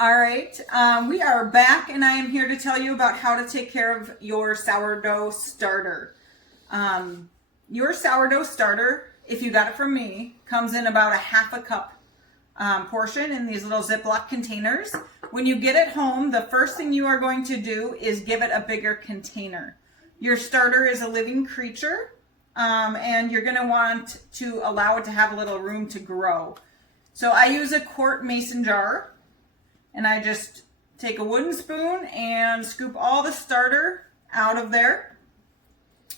All right, we are back, and I am here to tell you about how to take care of your sourdough starter. Your sourdough starter, if you got it from me, comes in about a half a cup portion in these little Ziploc containers. When you get it home, the first thing you are going to do is give it a bigger container. Your starter is a living creature, and you're going to want to allow it to have a little room to grow. So I use a quart mason jar. And I just take a wooden spoon and scoop all the starter out of there.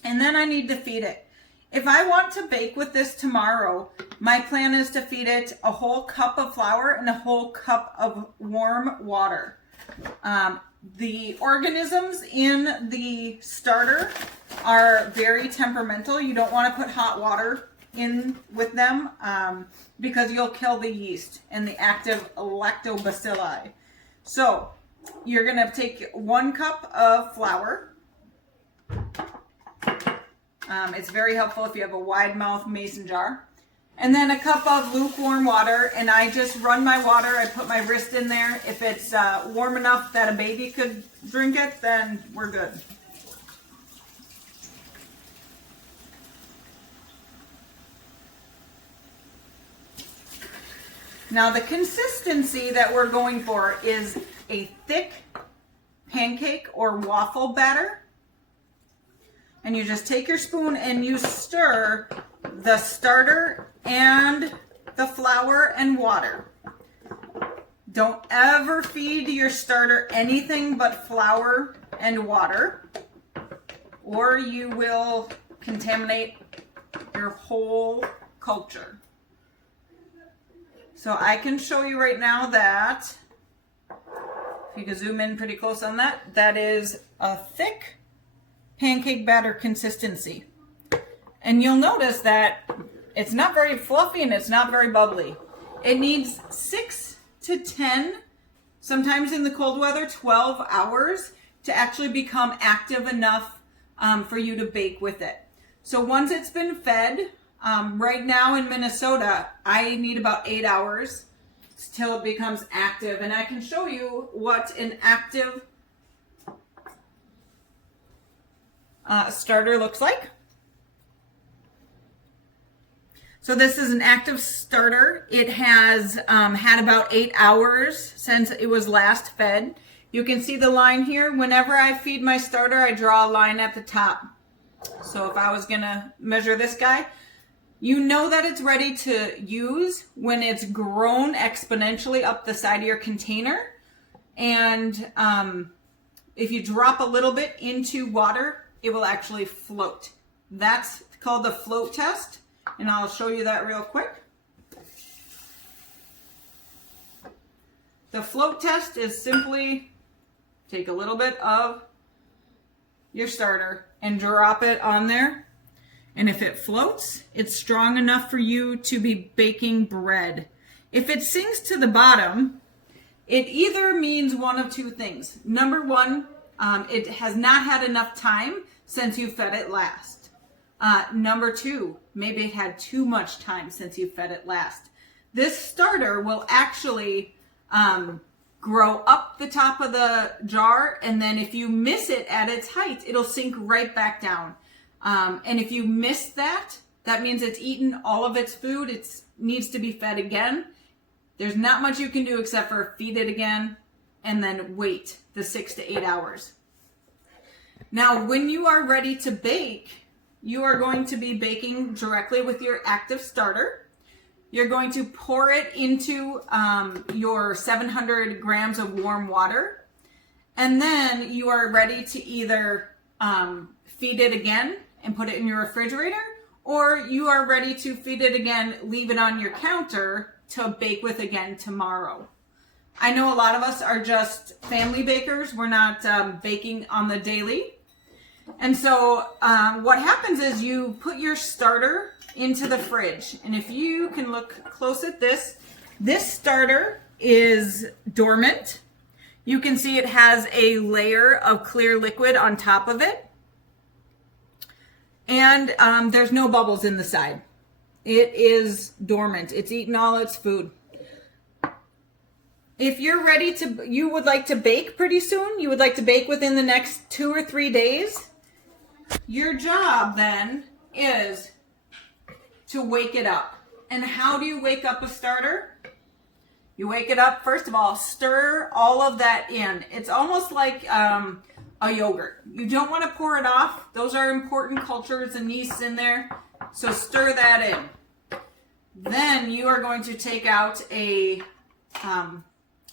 And then I need to feed it. If I want to bake with this tomorrow, my plan is to feed it a whole cup of flour and a whole cup of warm water. The organisms in the starter are very temperamental. You don't want to put hot water in with them because you'll kill the yeast and the active lactobacilli. So you're going to take 1 cup of flour. It's very helpful if you have a wide mouth mason jar. And then a cup of lukewarm water, and I just run my water. I put my wrist in there. If it's warm enough that a baby could drink it, then we're good. Now the consistency that we're going for is a thick pancake or waffle batter. And you just take your spoon and you stir the starter and the flour and water. Don't ever feed your starter anything but flour and water, or you will contaminate your whole culture. So I can show you right now that, if you can zoom in pretty close on that, that is a thick pancake batter consistency. And you'll notice that it's not very fluffy and it's not very bubbly. It needs 6 to 10, sometimes in the cold weather, 12 hours to actually become active enough for you to bake with it. So once it's been fed, right now in Minnesota, I need about 8 hours till it becomes active. And I can show you what an active starter looks like. So this is an active starter. It has had about 8 hours since it was last fed. You can see the line here. Whenever I feed my starter, I draw a line at the top. So if I was gonna measure this guy, you know that it's ready to use when it's grown exponentially up the side of your container. And if you drop a little bit into water, it will actually float. That's called the float test. And I'll show you that real quick. The float test is simply take a little bit of your starter and drop it on there. And if it floats, it's strong enough for you to be baking bread. If it sinks to the bottom, it either means one of two things. Number one, it has not had enough time since you fed it last. Number two, maybe it had too much time since you fed it last. This starter will actually grow up the top of the jar, and then if you miss it at its height, it'll sink right back down. And if you miss that, that means it's eaten all of its food. It needs to be fed again. There's not much you can do except for feed it again and then wait the 6 to 8 hours. Now, when you are ready to bake, you are going to be baking directly with your active starter. You're going to pour it into your 700 grams of warm water. And then you are ready to either feed it again and put it in your refrigerator, or you are ready to feed it again, leave it on your counter to bake with again tomorrow. I know a lot of us are just family bakers. We're not baking on the daily. And so what happens is you put your starter into the fridge. And if you can look close at this starter is dormant. You can see it has a layer of clear liquid on top of it. And there's no bubbles in the side. It is dormant. It's eaten all its food. If you're ready to, you would like to bake pretty soon, you would like to bake within the next 2 or 3 days, your job then is to wake it up. And how do you wake up a starter? You wake it up, first of all, stir all of that in. It's almost like a yogurt. You don't want to pour it off. Those are important cultures and yeasts in there. So stir that in. Then you are going to take out a,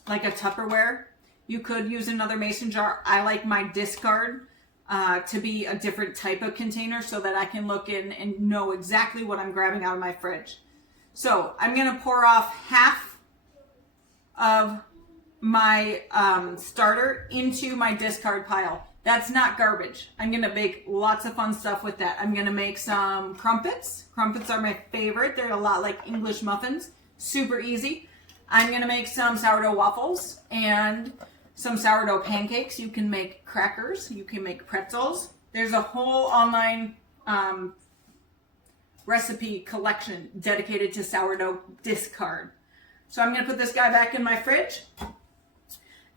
like a Tupperware. You could use another mason jar. I like my discard to be a different type of container so that I can look in and know exactly what I'm grabbing out of my fridge. So I'm going to pour off half of my starter into my discard pile. That's not garbage. I'm going to bake lots of fun stuff with that. I'm going to make some crumpets. Crumpets are my favorite. They're a lot like English muffins. Super easy. I'm going to make some sourdough waffles and some sourdough pancakes. You can make crackers. You can make pretzels. There's a whole online recipe collection dedicated to sourdough discard. So I'm going to put this guy back in my fridge.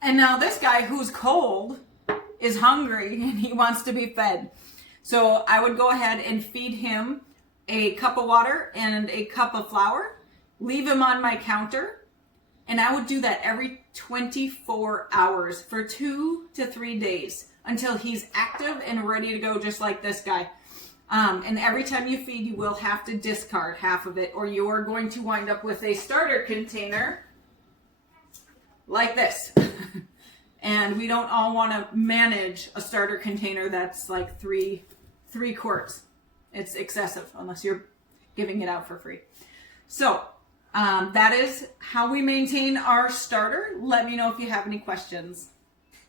And now this guy who's cold is hungry and he wants to be fed. So I would go ahead and feed him a cup of water and a cup of flour. Leave him on my counter. And I would do that every 24 hours for 2 to 3 days until he's active and ready to go, just like this guy. And every time you feed, you will have to discard half of it, or you are going to wind up with a starter container like this. And we don't all want to manage a starter container that's like three quarts. It's excessive unless you're giving it out for free. So that is how we maintain our starter. Let me know if you have any questions.